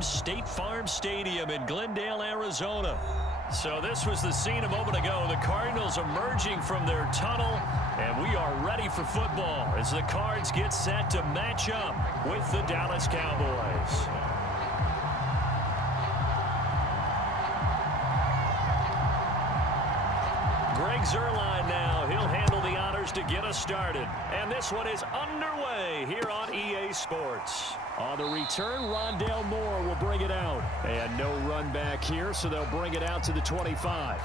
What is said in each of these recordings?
named State Farm Stadium in Glendale, Arizona. So this was the scene a moment ago. The Cardinals emerging from their tunnel, and we are ready for football as the Cards get set to match up with the Dallas Cowboys. Greg Zuerlein now. He'll handle the honors to get us started. And this one is underway here on EA Sports. On the return, Rondale Moore will bring it out. And no run back here, so they'll bring it out to the 25.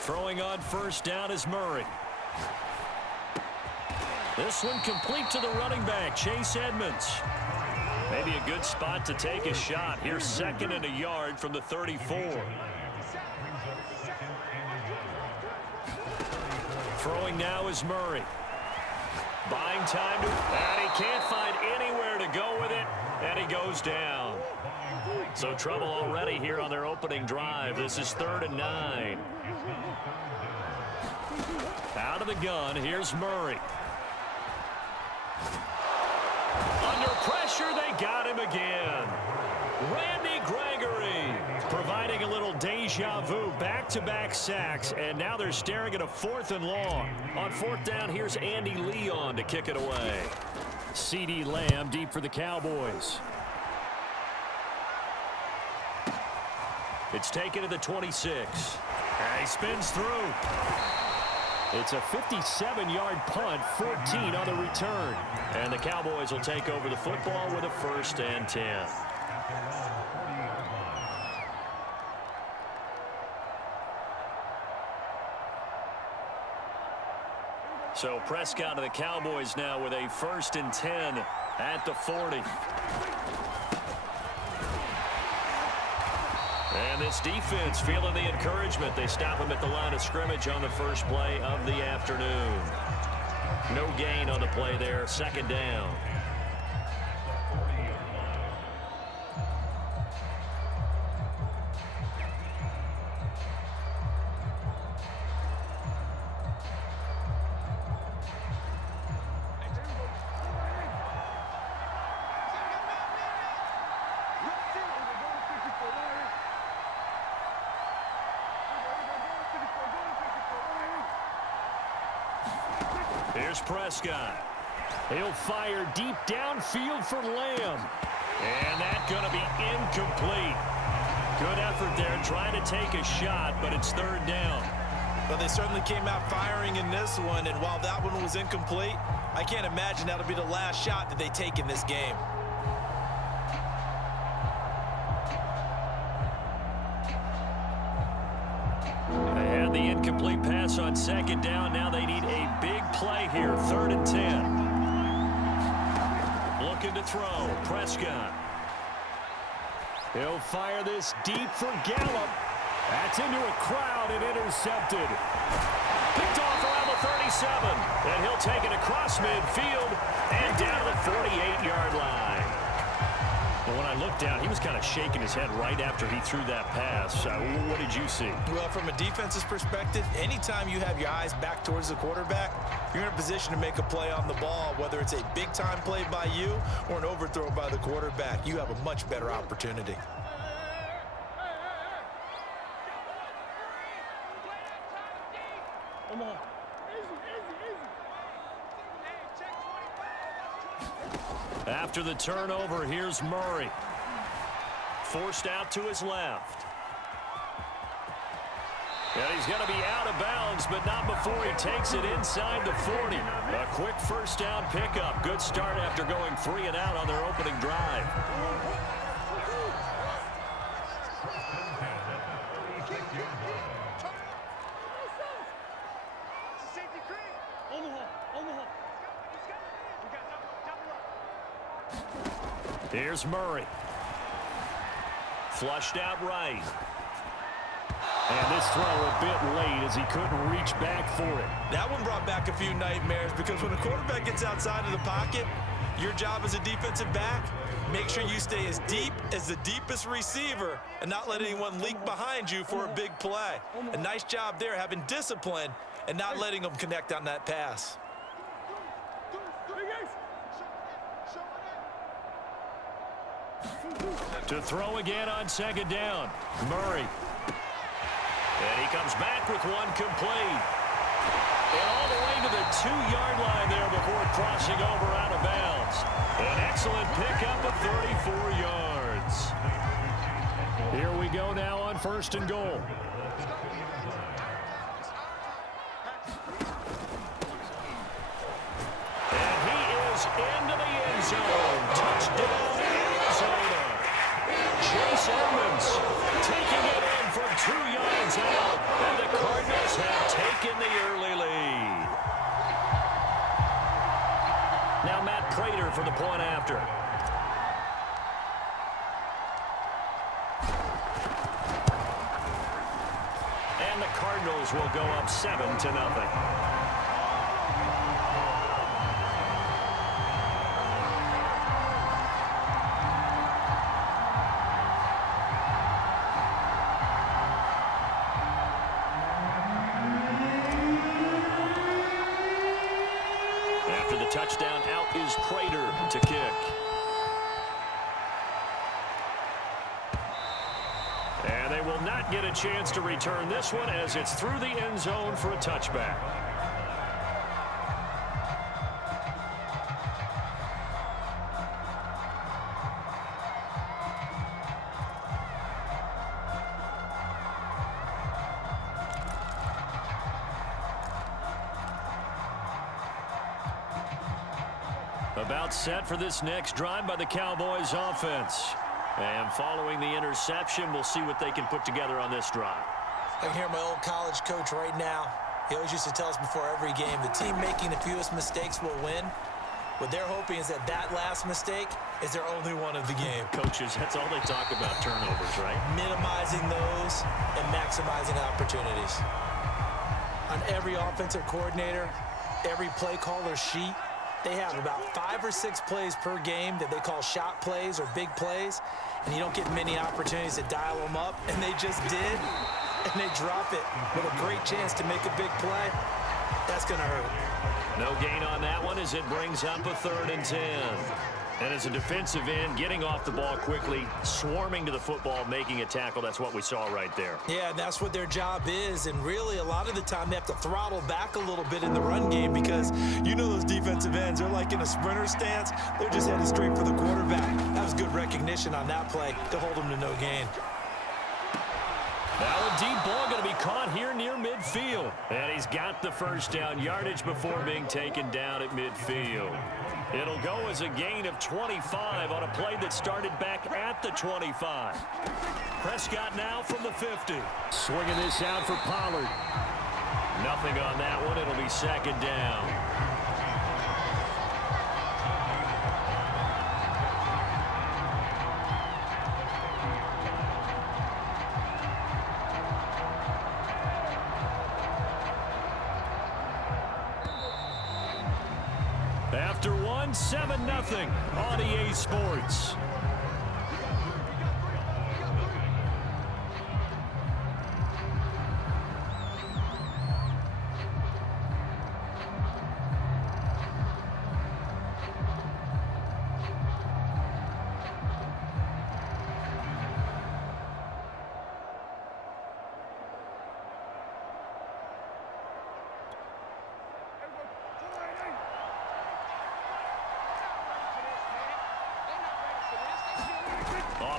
Throwing on first down is Murray. This one complete to the running back, Chase Edmonds. Maybe a good spot to take a shot. Here's 2nd and a yard from the 34. Throwing now is Murray. Buying time and he can't find anywhere to go with it, and he goes down. So trouble already here on their opening drive. This is 3rd and 9. Out of the gun, here's Murray. Under pressure, they got him again. Randy Gregory providing a little deja vu, back-to-back sacks, and now they're staring at a 4th and long. On 4th down, here's Andy Leon to kick it away. CeeDee Lamb deep for the Cowboys. It's taken to the 26. And he spins through. It's a 57-yard punt, 14 on the return. And the Cowboys will take over the football with a 1st and 10. So Prescott of the Cowboys now with a 1st and 10 at the 40. And this defense feeling the encouragement. They stop him at the line of scrimmage on the first play of the afternoon. No gain on the play there. 2nd down. Here's Prescott. He'll fire deep downfield for Lamb. And that's going to be incomplete. Good effort there trying to take a shot, but it's 3rd down. Well, they certainly came out firing in this one, and while that one was incomplete, I can't imagine that'll be the last shot that they take in this game. The incomplete pass on 2nd down. Now they need a big play here. 3rd and 10. Looking to throw. Prescott. He'll fire this deep for Gallup. That's into a crowd and intercepted. Picked off around the 37. And he'll take it across midfield and down to the 48-yard line. But when I looked down, he was kind of shaking his head right after he threw that pass. What did you see? Well, from a defense's perspective, anytime you have your eyes back towards the quarterback, you're in a position to make a play on the ball, whether it's a big-time play by you or an overthrow by the quarterback. You have a much better opportunity. Come on. After the turnover, here's Murray. Forced out to his left. And he's going to be out of bounds, but not before he takes it inside the 40. A quick 1st down pickup. Good start after going 3 and out on their opening drive. Here's Murray. flushed out right. And this throw a bit late as he couldn't reach back for it. That one brought back a few nightmares because when a quarterback gets outside of the pocket, your job as a defensive back, make sure you stay as deep as the deepest receiver and not let anyone leak behind you for a big play. A nice job there having discipline and not letting them connect on that pass. To throw again on second down. Murray. And he comes back with one complete. And all the way to the 2-yard line there before crossing over out of bounds. An excellent pickup of 34 yards. Here we go now on 1st and goal. And he is into the end zone. Touchdown, Arizona. Chase Edmonds taking it in from 2 yards out. And the Cardinals have taken the early lead. Now Matt Prater for the point after. And the Cardinals will go up 7-0. Touchdown, out is Prater to kick. And they will not get a chance to return this one as it's through the end zone for a touchback. About set for this next drive by the Cowboys offense. And following the interception, we'll see what they can put together on this drive. I can hear my old college coach right now. He always used to tell us before every game, the team making the fewest mistakes will win. What they're hoping is that that last mistake is their only one of the game. Coaches, that's all they talk about, turnovers, right? Minimizing those and maximizing opportunities. On every offensive coordinator, every play caller sheet, they have about 5 or 6 plays per game that they call shot plays or big plays, and you don't get many opportunities to dial them up, and they just did, and they drop it with a great chance to make a big play. That's going to hurt. No gain on that one as it brings up a 3rd and 10. And as a defensive end, getting off the ball quickly, swarming to the football, making a tackle, that's what we saw right there. Yeah, that's what their job is, and really a lot of the time they have to throttle back a little bit in the run game because you know those defensive ends, they're like in a sprinter stance. They're just headed straight for the quarterback. That was good recognition on that play to hold them to no gain. Now a deep ball going to be caught here near midfield. And he's got the first down yardage before being taken down at midfield. It'll go as a gain of 25 on a play that started back at the 25. Prescott now from the 50. Swinging this out for Pollard. Nothing on that one. It'll be 2nd down. After one, 7-0 on EA Sports.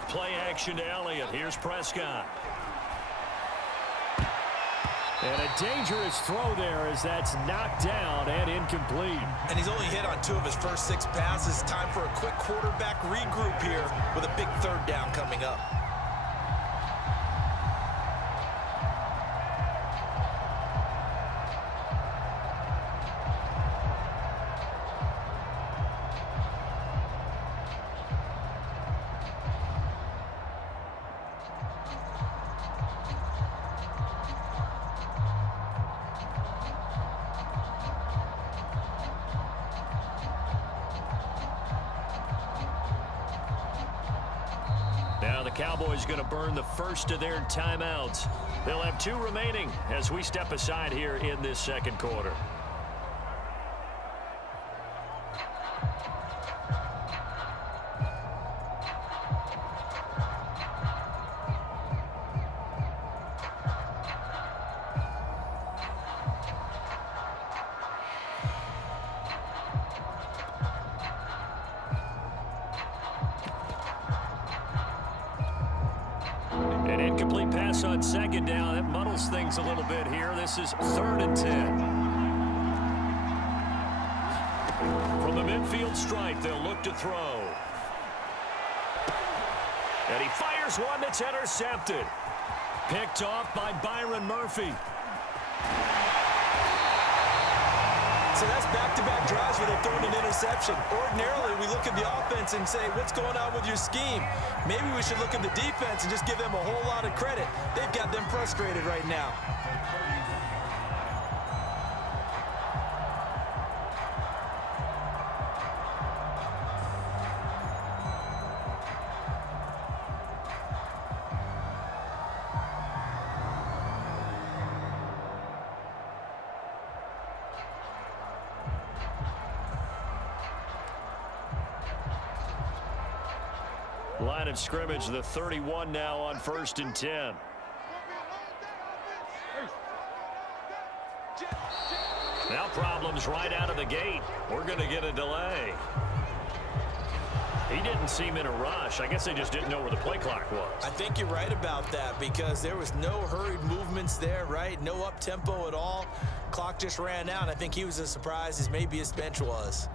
Play action to Elliott. Here's Prescott. And a dangerous throw there as that's knocked down and incomplete. And he's only hit on 2 of his first 6 passes. Time for a quick quarterback regroup here with a big 3rd down coming up. Now the Cowboys going to burn the first of their timeouts. They'll have 2 remaining as we step aside here in this second quarter. An incomplete pass on second down. That muddles things a little bit here. This is 3rd and 10. From the midfield stripe, they'll look to throw. And he fires one that's intercepted. Picked off by Byron Murphy. So that's back-to-back drives where they've thrown an interception. Ordinarily, we look at the offense and say, what's going on with your scheme? Maybe we should look at the defense and just give them a whole lot of credit. They've got them frustrated right now. Line of scrimmage, the 31 now on 1st and 10. Now problems right out of the gate. We're going to get a delay. He didn't seem in a rush. I guess they just didn't know where the play clock was. I think you're right about that because there was no hurried movements there, right? No up-tempo at all. Clock just ran out. I think he was as surprised as maybe his bench was.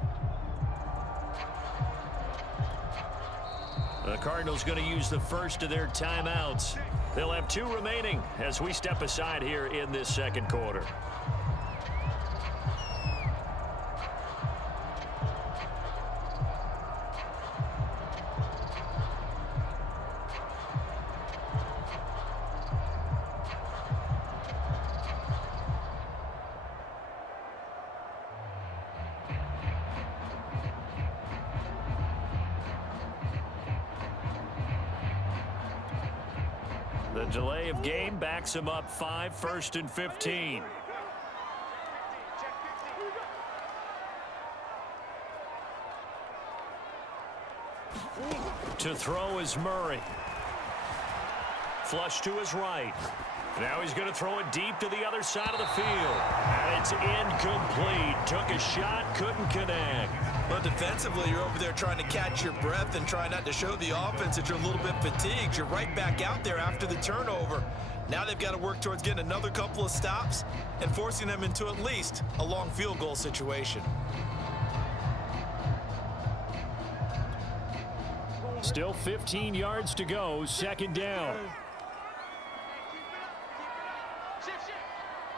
The Cardinals going to use the first of their timeouts. They'll have 2 remaining as we step aside here in this second quarter. The delay of game backs him up 5, 1st and 15. To throw is Murray. Flush to his right. Now he's going to throw it deep to the other side of the field. And it's incomplete. Took a shot, couldn't connect. Well, defensively, you're over there trying to catch your breath and try not to show the offense that you're a little bit fatigued. You're right back out there after the turnover. Now they've got to work towards getting another couple of stops and forcing them into at least a long field goal situation. Still 15 yards to go, 2nd down.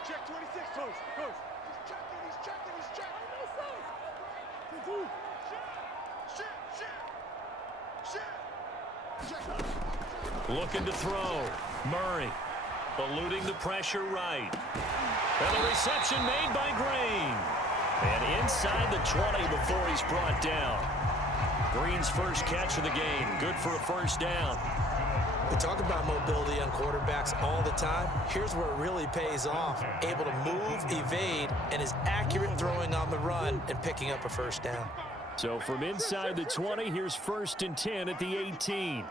Check 26, coach. He's checking. Looking to throw. Murray eluding the pressure right. And the reception made by Green. And inside the 20 before he's brought down. Green's first catch of the game. Good for a 1st down. We talk about mobility on quarterbacks all the time. Here's where it really pays off. Able to move, evade, and is accurate throwing on the run and picking up a 1st down. So from inside the 20, here's 1st and 10 at the 18.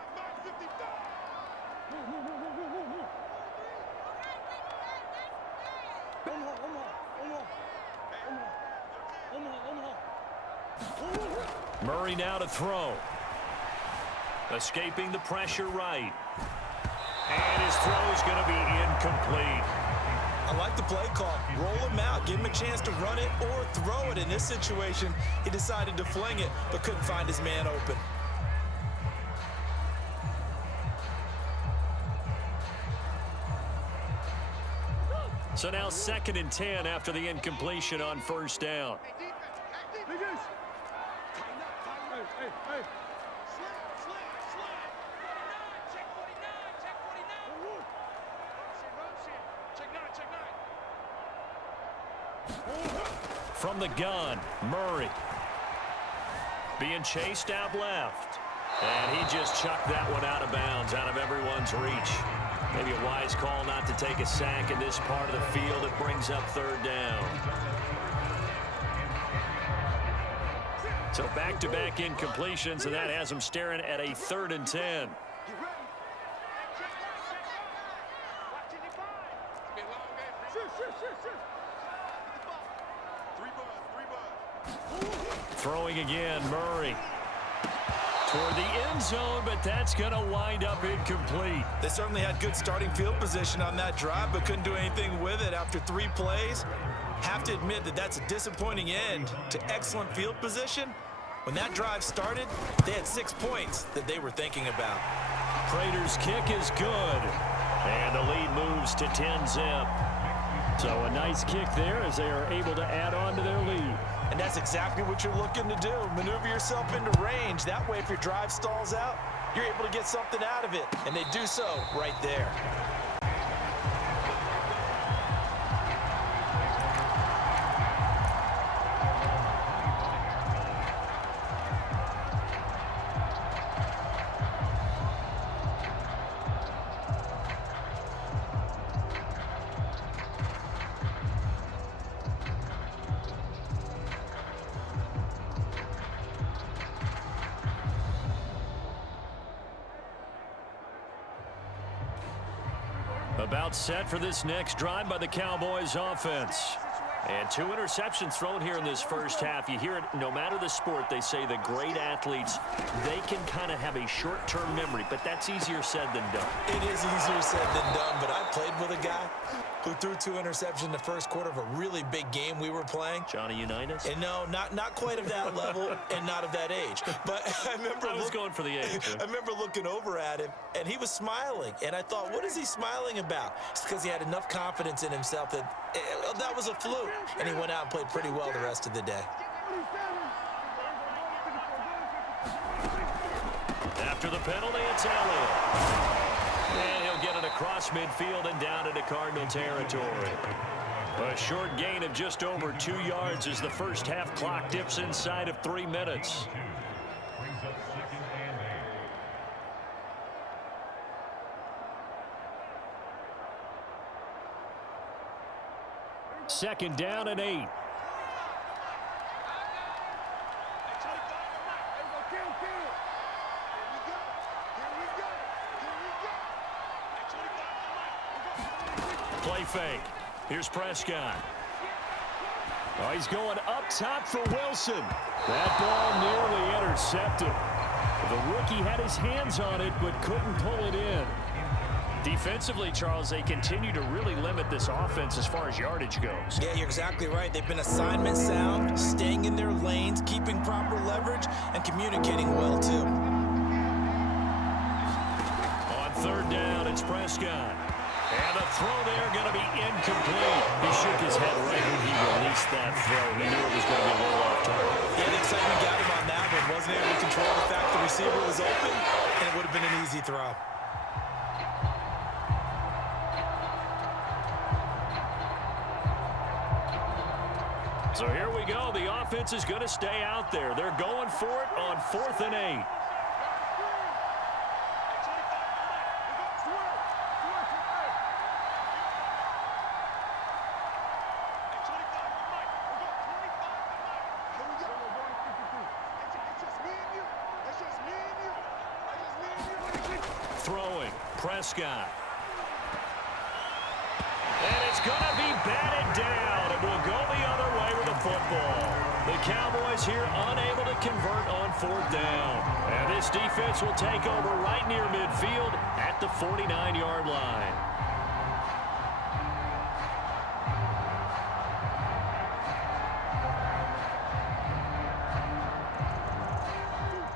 Murray now to throw. Escaping the pressure right. And his throw is going to be incomplete. I like the play call. Roll him out. Give him a chance to run it or throw it. In this situation, he decided to fling it, but couldn't find his man open. So now 2nd and 10 after the incompletion on 1st down. From the gun, Murray. Being chased out left. And he just chucked that one out of bounds, out of everyone's reach. Maybe a wise call not to take a sack in this part of the field. It brings up third down. So back-to-back incompletions, and that has them staring at a 3rd and 10. Throwing again, Murray. Toward the end zone, but that's going to wind up incomplete. They certainly had good starting field position on that drive, but couldn't do anything with it after 3 plays. Have to admit that that's a disappointing end to excellent field position. When that drive started, they had 6 points that they were thinking about. Prater's kick is good, and the lead moves to 10-zip. So a nice kick there as they are able to add on to their lead. And that's exactly what you're looking to do. Maneuver yourself into range. That way, if your drive stalls out, you're able to get something out of it. And they do so right there. About set for this next drive by the Cowboys offense. And 2 interceptions thrown here in this first half. You hear it, no matter the sport, they say the great athletes, they can kind of have a short-term memory, but that's easier said than done. It is easier said than done, but I played with a guy who threw 2 interceptions in the first quarter of a really big game we were playing. Johnny Unitas? And no, not quite of that level and not of that age. But I remember I was going for the age. I remember looking over at him, and he was smiling. And I thought, what is he smiling about? It's because he had enough confidence in himself that that was a fluke. And he went out and played pretty well the rest of the day. After the penalty, it's Elliott. And he'll get it across midfield and down into Cardinal territory. A short gain of just over 2 yards as the first half clock dips inside of 3 minutes. Second down and 8. Play fake. Here's Prescott. Oh, he's going up top for Wilson. That ball nearly intercepted. The rookie had his hands on it but couldn't pull it in. Defensively, Charles, they continue to really limit this offense as far as yardage goes. Yeah, you're exactly right. They've been assignment sound, staying in their lanes, keeping proper leverage, and communicating well, too. On third down, it's Prescott. And the throw there going to be incomplete. He shook his head right when he released that throw. He knew it was going to be a little off target. Yeah, the excitement got him on that one. Wasn't able to control the fact the receiver was open, and it would have been an easy throw. So here we go. The offense is going to stay out there. They're going for it on 4th and 8. Throwing, Prescott. And it's going to be batted down. It will go the other way with the football. The Cowboys here unable to convert on 4th down. And this defense will take over right near midfield at the 49-yard line.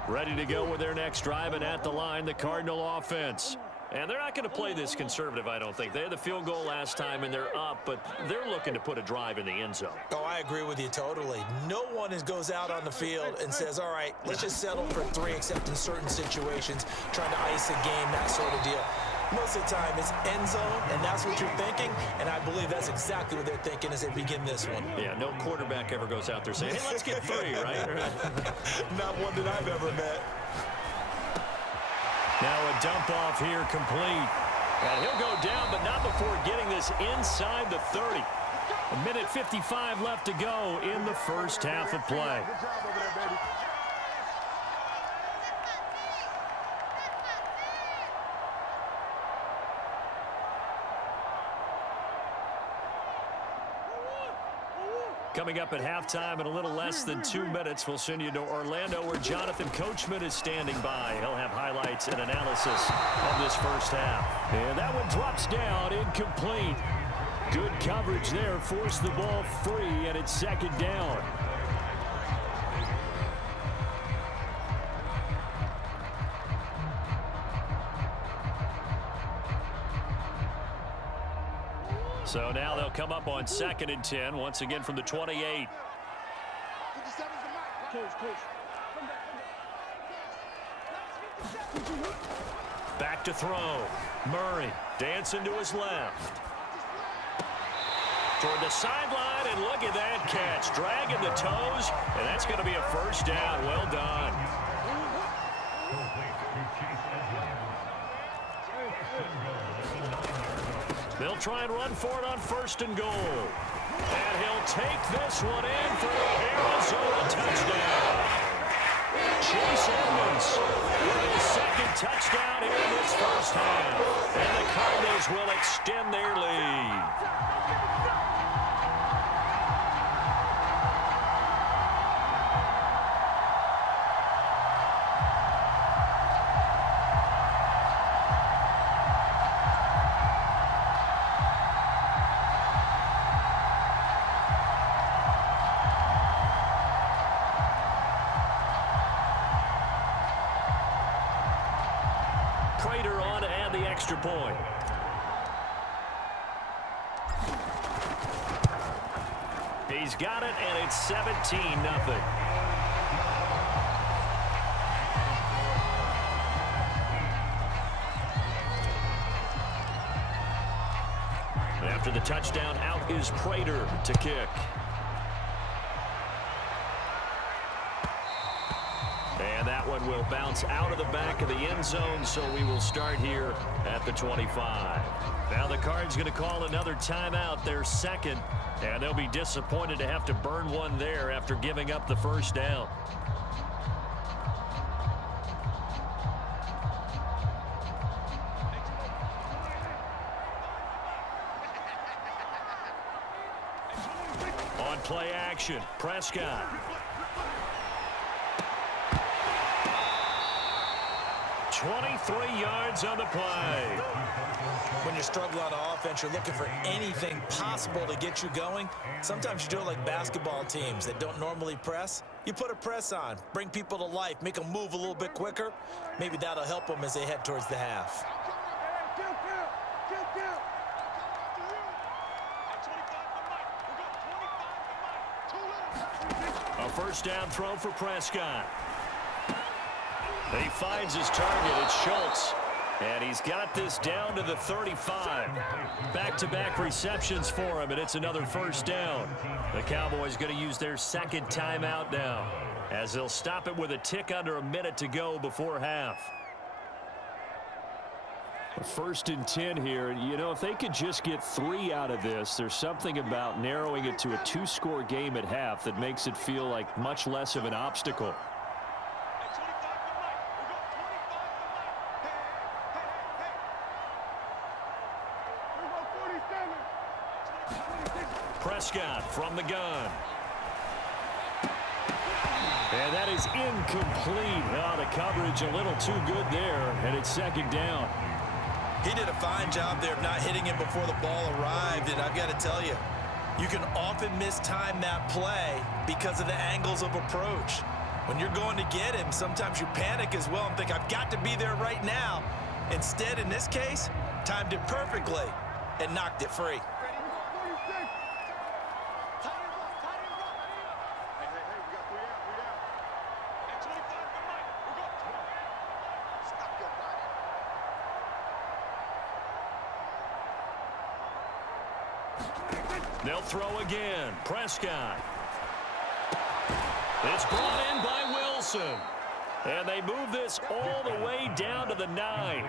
Ready to go with their next drive, and at the line, the Cardinal offense. And they're not going to play this conservative, I don't think. They had the field goal last time, and they're up, but they're looking to put a drive in the end zone. Oh, I agree with you totally. No one goes out on the field and says, all right, let's just settle for 3, except in certain situations, trying to ice a game, that sort of deal. Most of the time, it's end zone, and that's what you're thinking, and I believe that's exactly what they're thinking as they begin this one. Yeah, no quarterback ever goes out there saying, hey, let's get 3, right? Not one that I've ever met. Now a dump off here complete. And he'll go down, but not before getting this inside the 30. A minute 55 left to go in the first half of play. Good job over there, baby. Coming up at halftime in a little less than 2 minutes, we'll send you to Orlando where Jonathan Coachman is standing by. He'll have highlights and analysis of this first half. And that one drops down, incomplete. Good coverage there, forced the ball free, and it's second down. So now they'll come up on 2nd and 10, once again from the 28. Back to throw. Murray dancing to his left. Toward the sideline, and look at that catch. Dragging the toes, and that's going to be a first down. Well done. They'll try and run for it on 1st and goal. And he'll take this one in for the Arizona touchdown. Chase Edmonds with his 2nd touchdown here in this first half. And the Cardinals will extend their lead. Prater on to add the extra point. He's got it, and it's 17-0. After the touchdown, out is Prater to kick. And that one will bounce out of the back of the end zone, so we will start here at the 25. Now the Cards going to call another timeout, their 2nd, and they'll be disappointed to have to burn one there after giving up the first down. On play action, Prescott. yards on the play. When you're struggling on offense, you're looking for anything possible to get you going. Sometimes you do it like basketball teams that don't normally press. You put a press on, bring people to life, make them move a little bit quicker. Maybe that'll help them as they head towards the half. A first down throw for Prescott. He finds his target. It's Schultz. And he's got this down to the 35. Back-to-back receptions for him, and it's another first down. The Cowboys going to use their 2nd timeout now, as they'll stop it with a tick under a minute to go before half. 1st and 10 here. You know, if they could just get 3 out of this, there's something about narrowing it to a 2-score game at half that makes it feel like much less of an obstacle. Prescott from the gun. And that is incomplete. Oh, the coverage a little too good there, and it's 2nd down. He did a fine job there of not hitting him before the ball arrived, and I've got to tell you, you can often mistime that play because of the angles of approach. When you're going to get him, sometimes you panic as well and think, I've got to be there right now. Instead, in this case, timed it perfectly and knocked it free. They'll throw again. Prescott. It's brought in by Wilson. And they move this all the way down to the 9.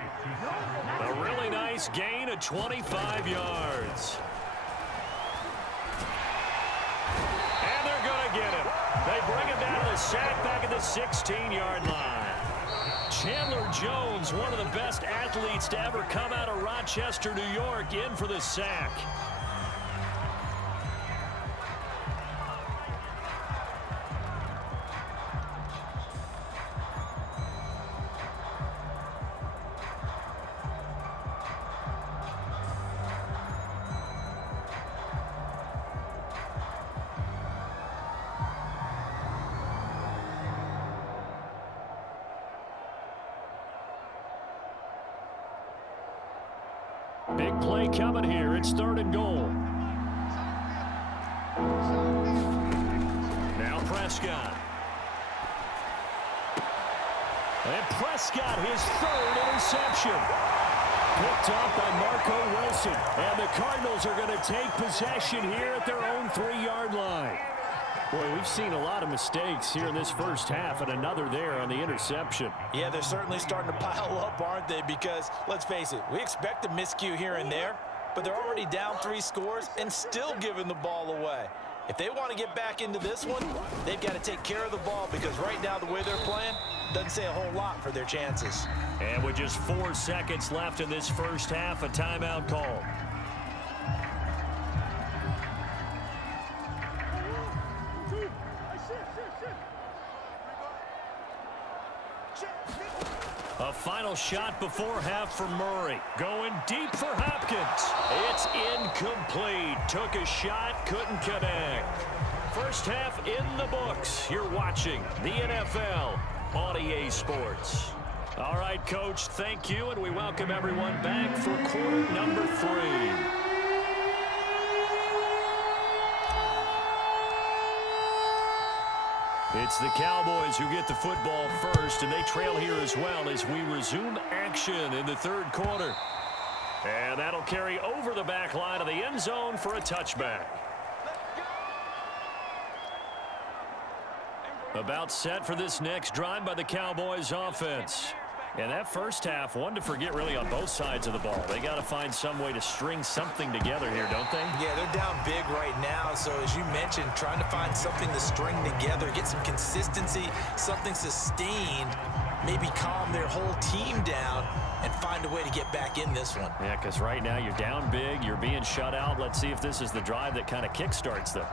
A really nice gain of 25 yards. And they're going to get him. They bring him down to the sack back at the 16-yard line. Chandler Jones, one of the best athletes to ever come out of Rochester, New York, in for the sack. Big play coming here. It's 3rd and goal. Now Prescott. And Prescott, his 3rd interception. Picked off by Marco Wilson. And the Cardinals are going to take possession here at their own 3-yard line. Boy, we've seen a lot of mistakes here in this first half, and another there on the interception. Yeah, they're certainly starting to pile up, aren't they? Because, let's face it, we expect a miscue here and there, but they're already down 3 scores and still giving the ball away. If they want to get back into this one, they've got to take care of the ball, because right now the way they're playing doesn't say a whole lot for their chances. And with just 4 seconds left in this first half, a timeout call. A final shot before half for Murray. Going deep for Hopkins. It's incomplete. Took a shot, couldn't connect. First half in the books. You're watching the NFL on EA Sports. All right, Coach, thank you, and we welcome everyone back for quarter number 3. It's the Cowboys who get the football first, and they trail here as well as we resume action in the 3rd quarter. And that'll carry over the back line of the end zone for a touchback. About set for this next drive by the Cowboys offense. And that first half, one to forget really on both sides of the ball. They got to find some way to string something together here, don't they? Yeah, they're down big right now. So as you mentioned, trying to find something to string together, get some consistency, something sustained, maybe calm their whole team down and find a way to get back in this one. Yeah, because right now you're down big, you're being shut out. Let's see if this is the drive that kind of kickstarts them.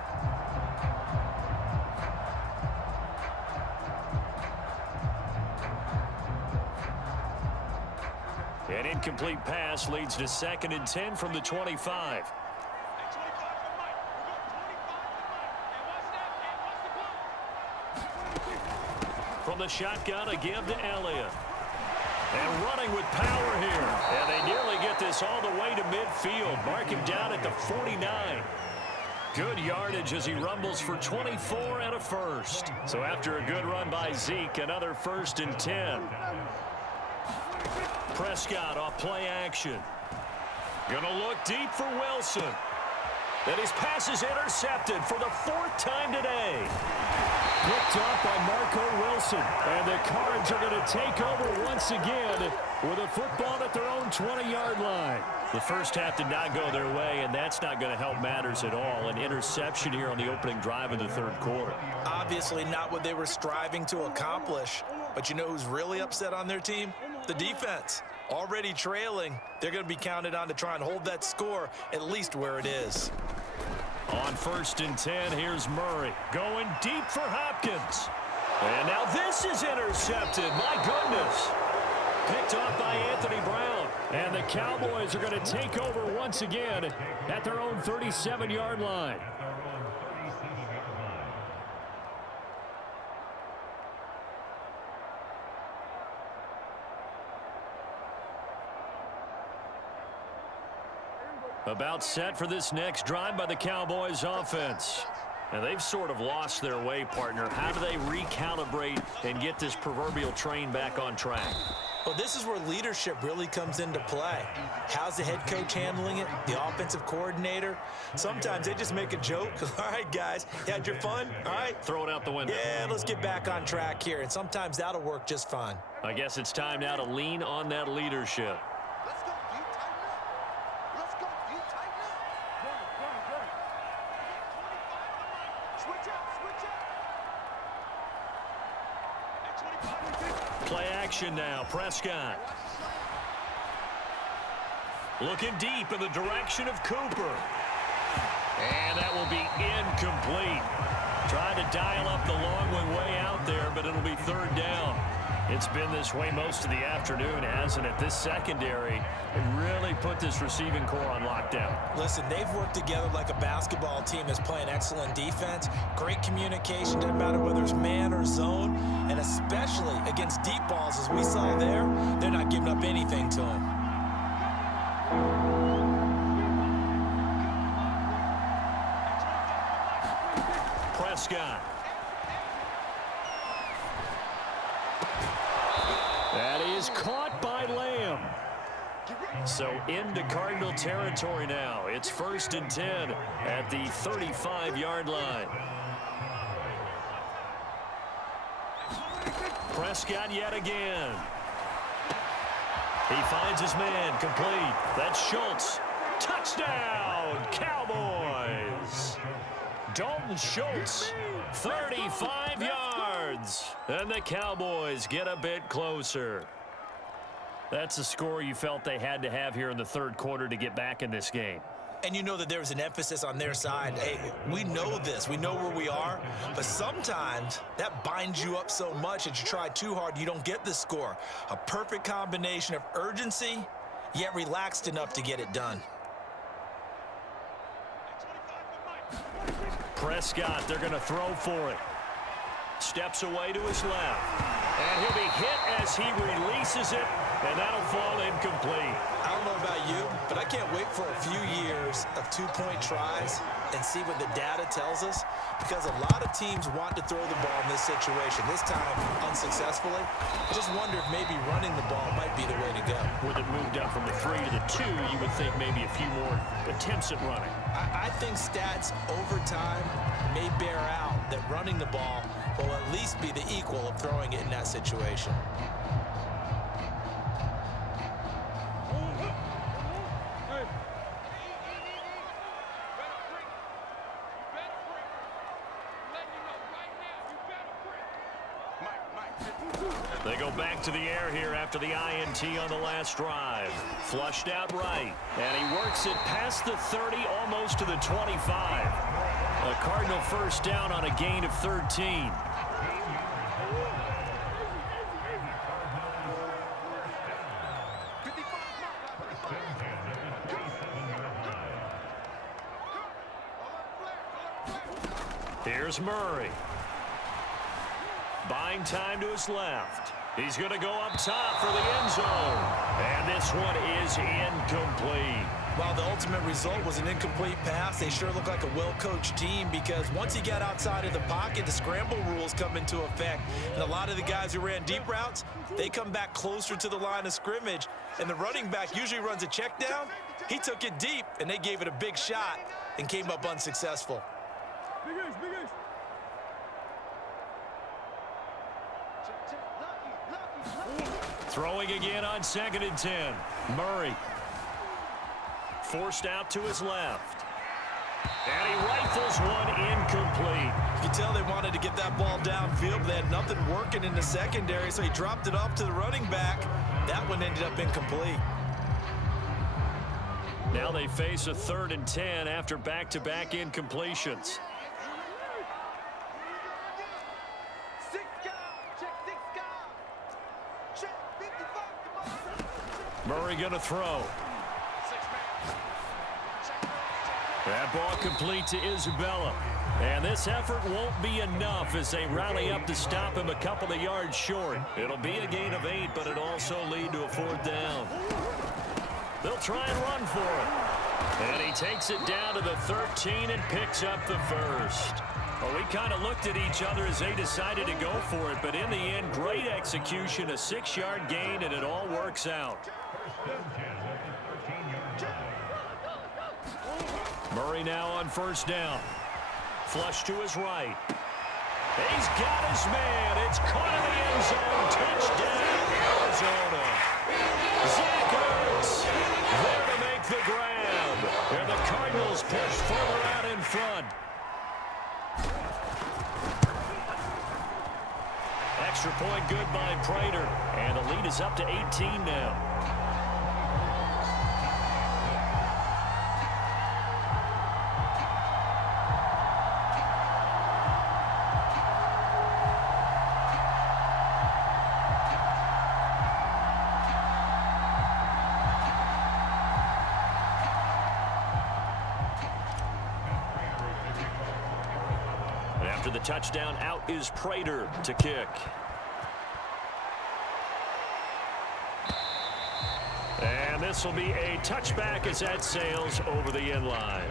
An incomplete pass leads to 2nd and 10 from the 25. From the shotgun, a give to Elliott. And running with power here. And they nearly get this all the way to midfield. Mark him down at the 49. Good yardage as he rumbles for 24 and a first. So after a good run by Zeke, another 1st and 10. Prescott off play action. Gonna look deep for Wilson. And his pass is intercepted for the 4th time today. Picked off by Marco Wilson. And the Cards are going to take over once again with a football at their own 20-yard line. The first half did not go their way, and that's not going to help matters at all. An interception here on the opening drive of the 3rd quarter. Obviously not what they were striving to accomplish. But you know who's really upset on their team? The defense. Already trailing, they're going to be counted on to try and hold that score at least where it is. On 1st and 10, here's Murray going deep for Hopkins. And now this is intercepted. My goodness. Picked off by Anthony Brown. And the Cowboys are going to take over once again at their own 37-yard line. About set for this next drive by the Cowboys offense. And they've sort of lost their way, partner. How do they recalibrate and get this proverbial train back on track? Well, this is where leadership really comes into play. How's the head coach handling it? The offensive coordinator? Sometimes they just make a joke. All right, guys, you had your fun? All right. Throw it out the window. Yeah, let's get back on track here. And sometimes that'll work just fine. I guess it's time now to lean on that leadership. Let's go. Do you tighten up? Let's go. Do you tighten up? Go. 25 Switch up. At 25, Play action now. Prescott. Looking deep in the direction of Cooper. And that will be incomplete. Trying to dial up the long one way out there, but it'll be third down. It's been this way most of the afternoon, hasn't it? This secondary really put this receiving core on lockdown. Listen, they've worked together like a basketball team that's playing excellent defense. Great communication, doesn't matter whether it's man or zone. And especially against deep balls, as we saw there, they're not giving up anything to them. Prescott. That is caught by Lamb. So into Cardinal territory now. It's 1st and 10 at the 35-yard line. Prescott yet again. He finds his man, complete. That's Schultz. Touchdown, Cowboys. Dalton Schultz, 35 yards. And the Cowboys get a bit closer. That's a score you felt they had to have here in the third quarter to get back in this game. And you know that there was an emphasis on their side. Hey, we know this. We know where we are. But sometimes that binds you up so much that you try too hard, you don't get the score. A perfect combination of urgency, yet relaxed enough to get it done. Prescott, they're going to throw for it. Steps away to his left. And he'll be hit as he releases it, and that'll fall incomplete. I don't know about you, but I can't wait for a few years of two-point tries and see what the data tells us, because a lot of teams want to throw the ball in this situation. This time, unsuccessfully. I just wonder if maybe running the ball might be the way to go. With it moved up from the 3 to the 2, you would think maybe a few more attempts at running. I think stats over time may bear out that running the ball will at least be the equal of throwing it in that situation. They go back to the air here after the INT on the last drive. Flushed out right. And he works it past the 30, almost to the 25. A Cardinal first down on a gain of 13. Here's Murray. Buying time to his left. He's going to go up top for the end zone. And this one is incomplete. While the ultimate result was an incomplete pass, they sure look like a well-coached team, because once he got outside of the pocket, the scramble rules come into effect. And a lot of the guys who ran deep routes, they come back closer to the line of scrimmage. And the running back usually runs a check down. He took it deep, and they gave it a big shot and came up unsuccessful. Throwing again on 2nd and 10. Murray. Forced out to his left. And he rifles one incomplete. You can tell they wanted to get that ball downfield, but they had nothing working in the secondary, so he dropped it off to the running back. That one ended up incomplete. Now they face a 3rd and 10 after back-to-back incompletions. Murray going to throw. That ball complete to Isabella. And this effort won't be enough as they rally up to stop him a couple of yards short. It'll be a gain of 8, but it'll also lead to a 4th down. They'll try and run for it. And he takes it down to the 13 and picks up the first. Well, we kind of looked at each other as they decided to go for it, but in the end, great execution, a 6-yard gain, and it all works out. Murray now on first down. Flush to his right. He's got his man. It's caught in the end zone. Touchdown, Arizona. Zach Ertz there to make the grab. And the Cardinals push further out in front. Extra point good by Prater. And the lead is up to 18 now. After the touchdown, out is Prater to kick. And this will be a touchback as that sails over the end line.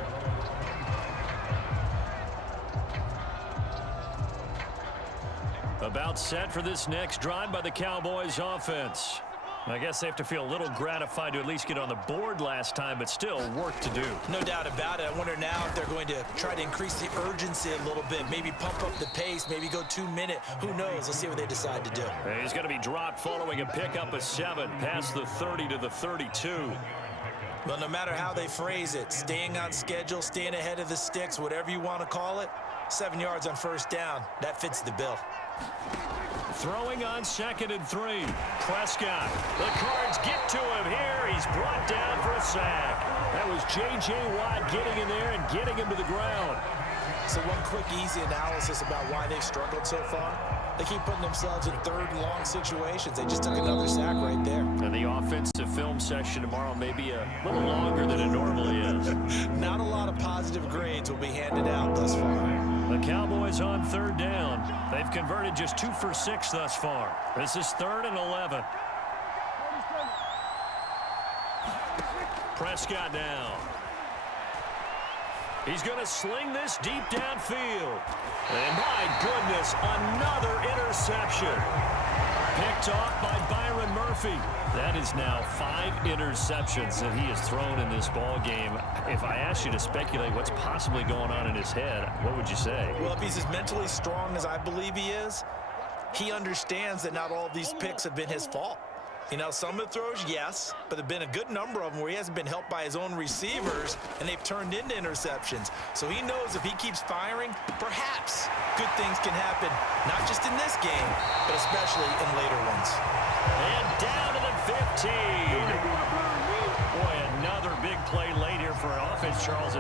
About set for this next drive by the Cowboys offense. I guess they have to feel a little gratified to at least get on the board last time, but still work to do. No doubt about it. I wonder now if they're going to try to increase the urgency a little bit, maybe pump up the pace, maybe go 2-minute. Who knows? Let's see what they decide to do. He's going to be dropped following a pickup of 7 past the 30 to the 32. Well, no matter how they phrase it, staying on schedule, staying ahead of the sticks, whatever you want to call it, 7 yards on first down, that fits the bill. Throwing on 2nd and 3. Prescott. The Cards get to him here. He's brought down for a sack. That was J.J. Watt getting in there and getting him to the ground. So one quick, easy analysis about why they've struggled so far. They keep putting themselves in 3rd and long situations. They just took another sack right there. And the offensive film session tomorrow may be a little longer than it normally is. Not a lot of positive grades will be handed out thus far. The Cowboys on 3rd down. They've converted just 2 for 6 thus far. This is 3rd and 11. Prescott now. He's going to sling this deep downfield. And my goodness, another interception. Picked off by Byron Murphy. That is now 5 interceptions that he has thrown in this ball game. If I asked you to speculate what's possibly going on in his head, what would you say? Well, if he's as mentally strong as I believe he is, he understands that not all of these picks have been his fault. You know, some of the throws, yes, but there have been a good number of them where he hasn't been helped by his own receivers, and they've turned into interceptions. So he knows if he keeps firing, perhaps good things can happen, not just in this game, but especially in later ones. And down to the 15. Boy, another big play late here for an offense, Charles.